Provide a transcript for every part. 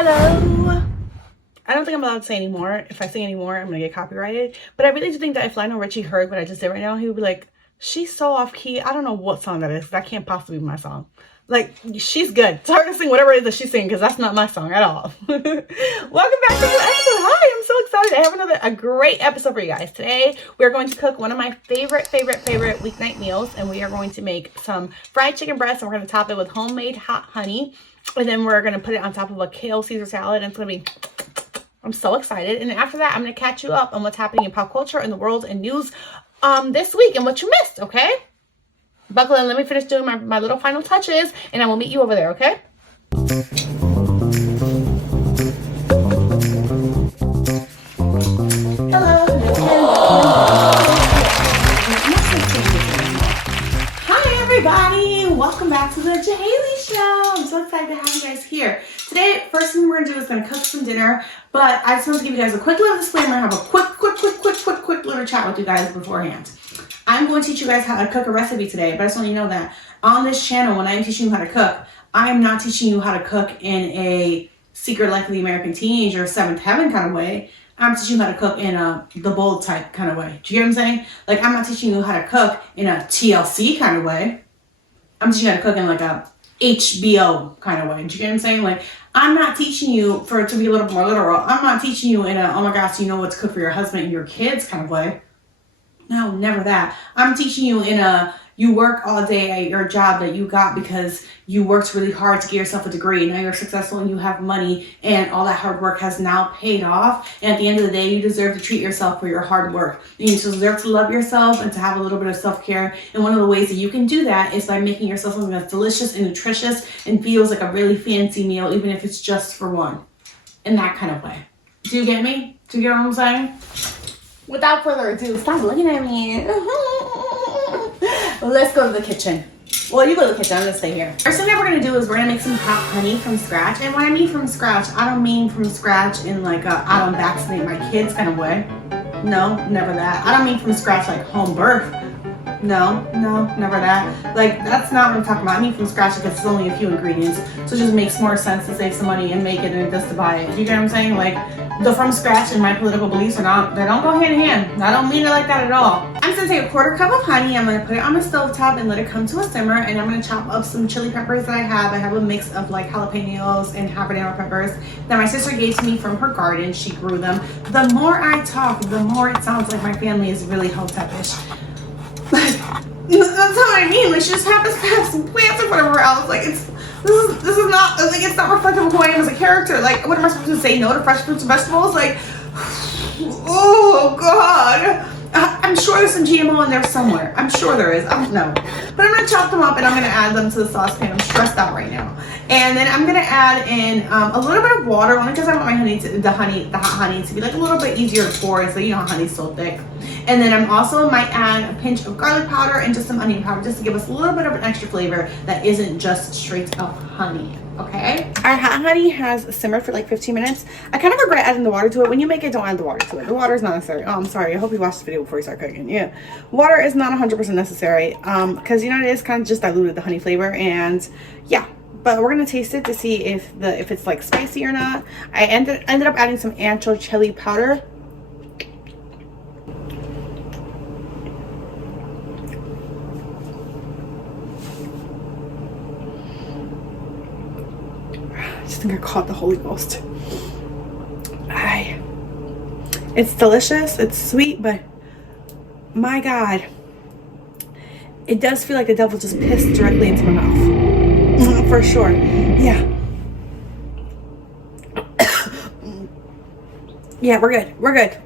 Hello. I don't think I'm allowed to say anymore. If I say anymore, I'm gonna get copyrighted. But I really do think that if Lionel Richie heard what I just did right now, he would be like, she's so off key. I don't know what song that is. That can't possibly be my song. Like, she's good. Tell her to sing whatever it is that she's singing, because that's not my song at all. Welcome back to the episode. Hi, I'm so excited. I have a great episode for you guys. Today, we're going to cook one of my favorite weeknight meals, and we are going to make some fried chicken breast, and we're going to top it with homemade hot honey, and then we're going to put it on top of a kale Caesar salad, and it's going to be... I'm so excited. And then after that, I'm going to catch you up on what's happening in pop culture, in the world, and news this week, and what you missed, okay? Buckle in, let me finish doing my little final touches, and I will meet you over there, okay? Hello. Hi, everybody. Welcome back to the Haley Show. I'm so excited to have you guys here. Today, first thing we're going to do is going to cook some dinner, but I just want to give you guys a quick little disclaimer. I have a quick little chat with you guys beforehand. I'm going to teach you guys how to cook a recipe today, but I just want you to know that on this channel, when I'm teaching you how to cook, I'm not teaching you how to cook in a Secret Life of the American Teenager, Seventh Heaven kind of way. I'm teaching you how to cook in the bold type kind of way. Do you get what I'm saying? Like, I'm not teaching you how to cook in a TLC kind of way. I'm teaching you how to cook in like a HBO kind of way. Do you get what I'm saying? Like, I'm not teaching you for it to be a little more literal. I'm not teaching you in a, oh my gosh, you know what to cook for your husband and your kids kind of way. No, never that. I'm teaching you in a, you work all day at your job that you got because you worked really hard to get yourself a degree. Now you're successful and you have money and all that hard work has now paid off. And at the end of the day, you deserve to treat yourself for your hard work. And you deserve to love yourself and to have a little bit of self-care. And one of the ways that you can do that is by making yourself something that's delicious and nutritious and feels like a really fancy meal, even if it's just for one. In that kind of way. Do you get me? Do you get what I'm saying? Without further ado, stop looking at me. Let's go to the kitchen. Well, you go to the kitchen. I'm going to stay here. First thing that we're going to do is we're going to make some hot honey from scratch. And when I mean from scratch, I don't mean from scratch in like a I don't vaccinate my kids kind of way. No, never that. I don't mean from scratch like home birth. No, never that. Like, that's not what I'm talking about. I mean from scratch because it's only a few ingredients. So it just makes more sense to save some money and make it than it does to buy it. You get what I'm saying? Like, the from scratch and my political beliefs are not, they don't go hand in hand. I don't mean it like that at all. I'm just gonna take a quarter cup of honey. I'm gonna put it on my stovetop and let it come to a simmer. And I'm gonna chop up some chili peppers that I have. I have a mix of like jalapenos and habanero peppers that my sister gave to me from her garden. She grew them. The more I talk, the more it sounds like my family is really hotepish. That's what I mean. Like, she just happens to have some plants or whatever else. Like, this is not, like, it's not reflective of who I am as a character. Like, what am I supposed to say? No to fresh fruits and vegetables? Like, oh God. I'm sure there's some GMO in there somewhere. I'm sure there is. I don't know. But I'm gonna chop them up and I'm gonna add them to the saucepan. I'm stressed out right now. And then I'm gonna add in a little bit of water, only because I want my honey to, the hot honey to be like a little bit easier to pour. So you know honey's so thick. And then I'm also might add a pinch of garlic powder and just some onion powder just to give us a little bit of an extra flavor that isn't just straight up honey. Okay? Our hot honey has simmered for like 15 minutes. I kind of regret adding the water to it. When you make it, don't add the water to it. The water is not necessary. Oh, I'm sorry. I hope you watched the video before you start cooking. Yeah. Water is not 100% necessary because, you know, it is kind of just diluted the honey flavor. And yeah. But we're going to taste it to see if it's like spicy or not. I ended up adding some ancho chili powder. I just think I caught the Holy Ghost. It's delicious. It's sweet, but my God, it does feel like the devil just pissed directly into my mouth. For sure. Yeah. Yeah, we're good. We're good.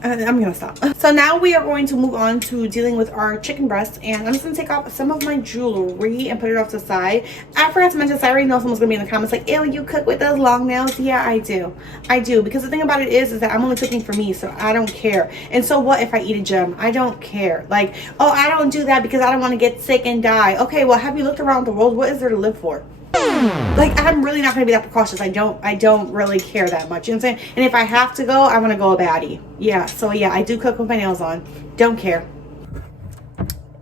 I'm gonna stop. So now we are going to move on to dealing with our chicken breast, and I'm just gonna take off some of my jewelry and put it off to the side. I forgot to mention, so I already know someone's gonna be in the comments like, ew, you cook with those long nails? Yeah, I do, because the thing about it is that I'm only cooking for me, so I don't care. And so what if I eat a gem? I don't care. Like, oh, I don't do that because I don't want to get sick and die. Okay, well, have you looked around the world? What is there to live for? Like, I'm really not going to be that precautious. I don't really care that much. You know what I'm saying? And if I have to go, I'm going to go a baddie. Yeah, so yeah, I do cook with my nails on. Don't care.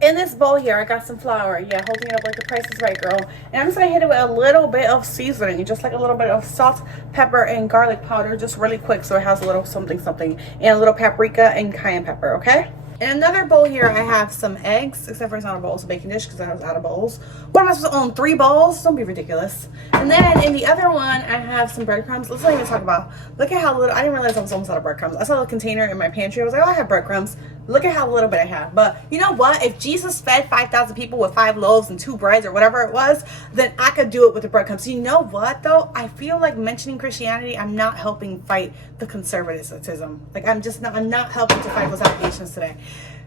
In this bowl here, I got some flour. Yeah, holding it up like the Price is Right, girl. And I'm just gonna hit it with a little bit of seasoning, just like a little bit of salt, pepper, and garlic powder, just really quick, so it has a little something, and a little paprika and cayenne pepper, okay? In another bowl here, I have some eggs, except for it's not a bowl, it's a baking dish because I was out of bowls. What am I supposed to own? 3 bowls? Don't be ridiculous. And then in the other one, I have some breadcrumbs. Let's not even talk about, look at how little, I didn't realize I was almost out of breadcrumbs. I saw the container in my pantry. I was like, oh, I have breadcrumbs. Look at how little bit I have. But you know what? If Jesus fed 5,000 people with 5 loaves and 2 breads or whatever it was, then I could do it with the breadcrumbs. You know what, though? I feel like mentioning Christianity, I'm not helping fight the conservatism. Like, I'm not helping to fight those allegations today.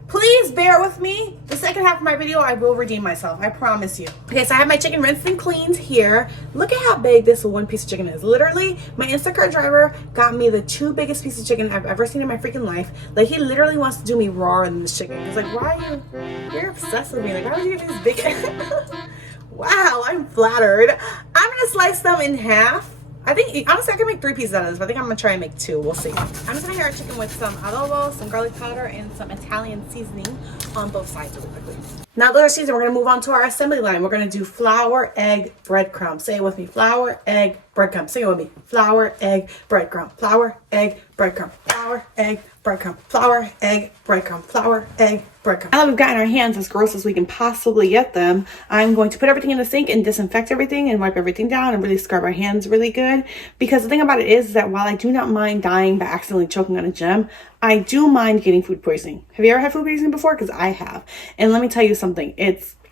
Please bear with me. The second half of my video, I will redeem myself. I promise you. Okay, so I have my chicken rinsed and cleaned here. Look at how big this one piece of chicken is. Literally, my Instacart driver got me the 2 biggest pieces of chicken I've ever seen in my freaking life. Like, he literally wants to do me raw in this chicken. He's like, why are you, you're obsessed with me. Like, why would you get these big? Wow, I'm flattered. I'm gonna slice them in half. I think, honestly, I can make 3 pieces out of this, but I think I'm gonna try and make 2. We'll see. I'm just gonna hair chicken with some adobo, some garlic powder, and some Italian seasoning on both sides really quickly. Now, those are seasoned. We're gonna move on to our assembly line. We're gonna do flour, egg, breadcrumb. Say it with me. Flour, egg, breadcrumb. Say it with me. Flour, egg, breadcrumb. Flour, egg, breadcrumb. Flour, egg, breadcrumb. Flour, egg, breadcrumb. Flour, egg, breadcrumb. Now that we've gotten our hands as gross as we can possibly get them, I'm going to put everything in the sink and disinfect everything and wipe everything down and really scrub our hands really good. Because the thing about it is that while I do not mind dying by accidentally choking on a gem, I do mind getting food poisoning. Have you ever had food poisoning before? Because I have. And let me tell you something.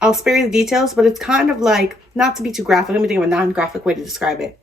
I'll spare you the details, but it's kind of like, not to be too graphic, let me think of a non-graphic way to describe it.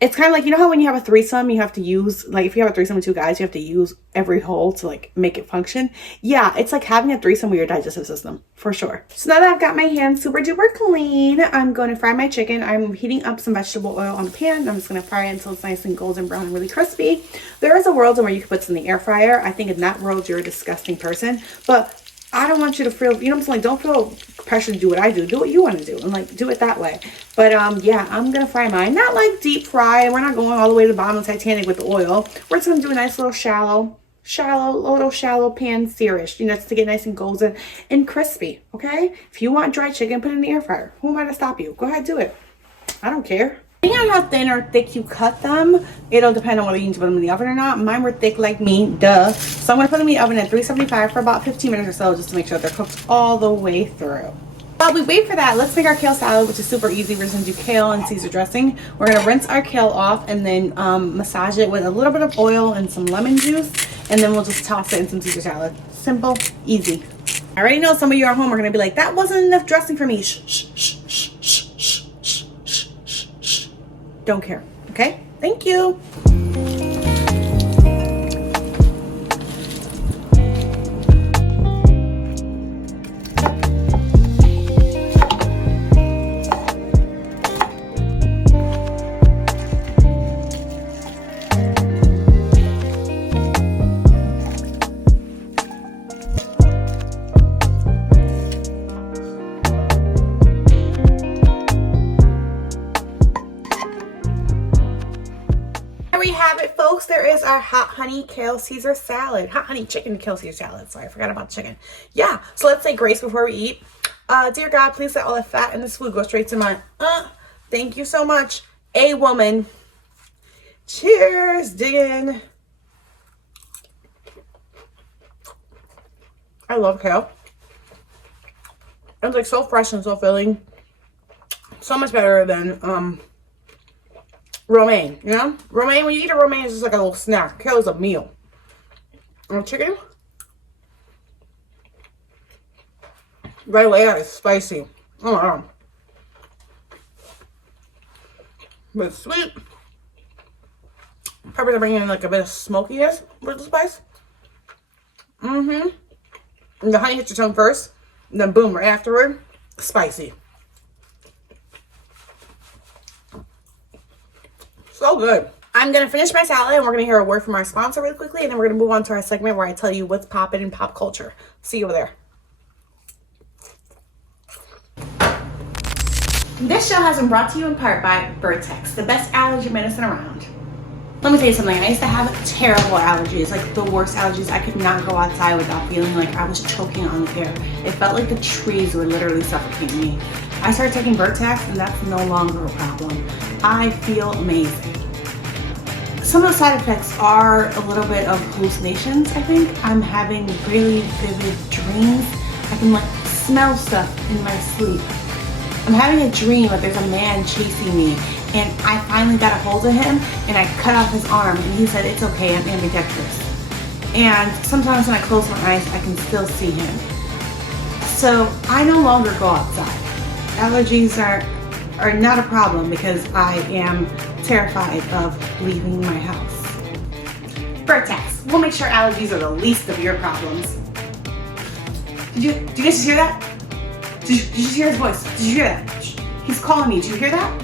It's kind of like, you know how when you have a threesome, you have to use, like if you have a threesome with 2 guys, you have to use every hole to like make it function. Yeah, it's like having a threesome with your digestive system, for sure. So now that I've got my hands super duper clean, I'm going to fry my chicken. I'm heating up some vegetable oil on the pan. I'm just going to fry it until it's nice and golden brown and really crispy. There is a world where you can put this in the air fryer. I think in that world, you're a disgusting person. But I don't want you to feel, you know what I'm saying? Like, don't feel pressure to do what I do. Do what you want to do and like do it that way. But yeah, I'm going to fry mine. Not like deep fry. We're not going all the way to the bottom of Titanic with the oil. We're just going to do a nice little shallow pan searish, you know, just to get nice and golden and crispy. Okay? If you want dry chicken, put it in the air fryer. Who am I to stop you? Go ahead, do it. I don't care. Depending on how thin or thick you cut them, it'll depend on whether you need to put them in the oven or not. Mine were thick like me, duh. So I'm going to put them in the oven at 375 for about 15 minutes or so, just to make sure they're cooked all the way through. While we wait for that, let's make our kale salad, which is super easy. We're just going to do kale and Caesar dressing. We're going to rinse our kale off and then massage it with a little bit of oil and some lemon juice. And then we'll just toss it in some Caesar salad. Simple, easy. I already know some of you at home are going to be like, that wasn't enough dressing for me. Shh, shh, shh, shh, shh, shh, shh, shh, shh, shh. Don't care. Okay? Thank you. We have it, folks. There is our hot honey kale Caesar salad. Hot honey chicken kale Caesar salad. Sorry, I forgot about chicken. Yeah, so let's say grace before we eat. Dear God, please let all the fat in this food go straight to mine. Thank you so much. A woman. Cheers, diggin'. I love kale. It's like so fresh and so filling. So much better than romaine, you know? Romaine, when you eat a romaine, it's just like a little snack. Kale is a meal. And chicken, right away, it's spicy. Oh, wow. But it's sweet. Peppers are bringing in like a bit of smokiness with the spice. And the honey hits your tongue first, and then boom, right afterward, spicy. So good. I'm going to finish my salad and we're going to hear a word from our sponsor really quickly. And then we're going to move on to our segment where I tell you what's popping in pop culture. See you over there. This show has been brought to you in part by Vertex, the best allergy medicine around. Let me tell you something, I used to have terrible allergies, like the worst allergies. I could not go outside without feeling like I was choking on the air. It felt like the trees were literally suffocating me. I started taking Vertex and that's no longer a problem. I feel amazing. Some of the side effects are a little bit of hallucinations, I think. I'm having really vivid dreams. I can like smell stuff in my sleep. I'm having a dream that there's a man chasing me and I finally got a hold of him and I cut off his arm and he said, "It's okay, I'm ambidextrous." And sometimes when I close my eyes, I can still see him. So I no longer go outside. Allergies are not a problem because I am terrified of leaving my house. Vertex, we'll make sure allergies are the least of your problems. Did you guys just hear that? Did you just hear his voice? Did you hear that? He's calling me, did you hear that?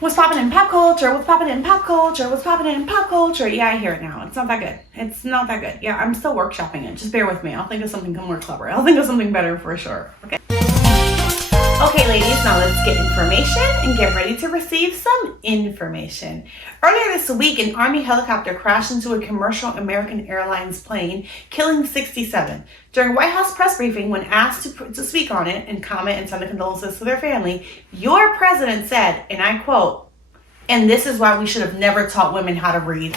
What's poppin' in pop culture? What's poppin' in pop culture? What's poppin' in pop culture? Yeah, I hear it now. It's not that good. It's not that good. Yeah, I'm still workshopping it. Just bear with me. I'll think of something more clever. I'll think of something better for sure. Okay. Okay, ladies, now let's get information and get ready to receive some information. Earlier this week, an Army helicopter crashed into a commercial American Airlines plane, killing 67. During a White House press briefing, when asked to speak on it and comment and send the condolences to their family, your president said, and I quote, "And this is why we should have never taught women how to read."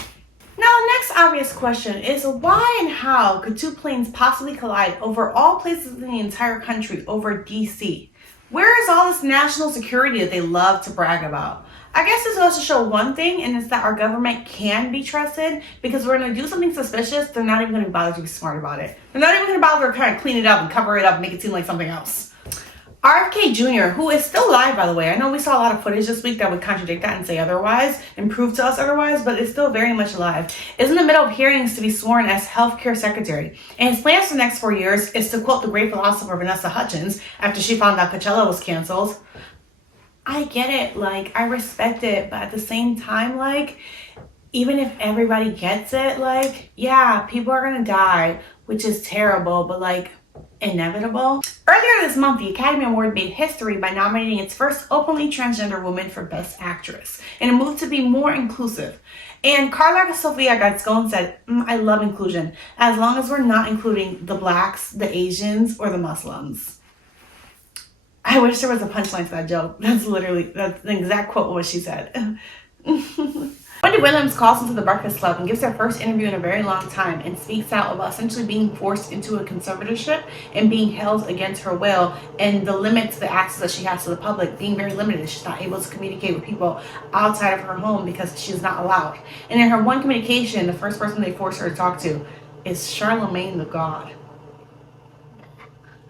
Now, the next obvious question is why and how could two planes possibly collide over all places in the entire country over DC? Where is all this national security that they love to brag about? I guess this goes to show one thing, and it's that our government can be trusted, because we're going to do something suspicious, they're not even going to bother to be smart about it. They're not even going to bother to kind of clean it up and cover it up and make it seem like something else. RFK Jr., who is still alive, by the way. I know we saw a lot of footage this week that would contradict that and say otherwise and prove to us otherwise, but is still very much alive, is in the middle of hearings to be sworn as healthcare secretary. And his plans for the next 4 years is to quote the great philosopher Vanessa Hudgens after she found out Coachella was canceled. I get it, like, I respect it, but at the same time, like, even if everybody gets it, like, yeah, people are gonna die, which is terrible, but like, inevitable. Earlier this month, the Academy Award made history by nominating its first openly transgender woman for Best Actress in a move to be more inclusive. And Carla Sofia Gascon said, "I love inclusion, as long as we're not including the blacks, the Asians, or the Muslims." I wish there was a punchline to that joke. That's the exact quote of what she said. Wendy Williams calls into the Breakfast Club and gives her first interview in a very long time and speaks out about essentially being forced into a conservatorship and being held against her will, and the limit to the access that she has to the public being very limited. She's not able to communicate with people outside of her home because she's not allowed. And in her one communication, the first person they force her to talk to is Charlemagne the God.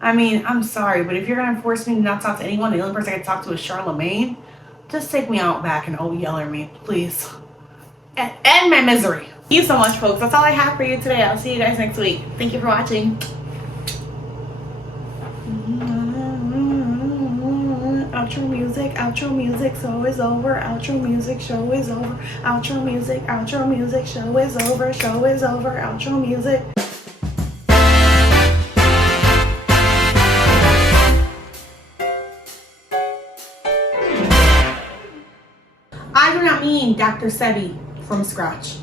I mean, I'm sorry, but if you're going to force me to not talk to anyone, the only person I can talk to is Charlemagne, just take me out back and yell at me, please. End my misery. Thank you so much, folks. That's all I have for you today. I'll see you guys next week. Thank you for watching. Outro music, show is over. Outro music, show is over. Outro music, show is over. Outro music. I do not mean Dr. Sebi from scratch.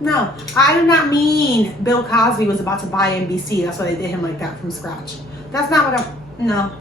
No, I do not mean Bill Cosby was about to buy NBC. That's why they did him like that from scratch. That's not what no.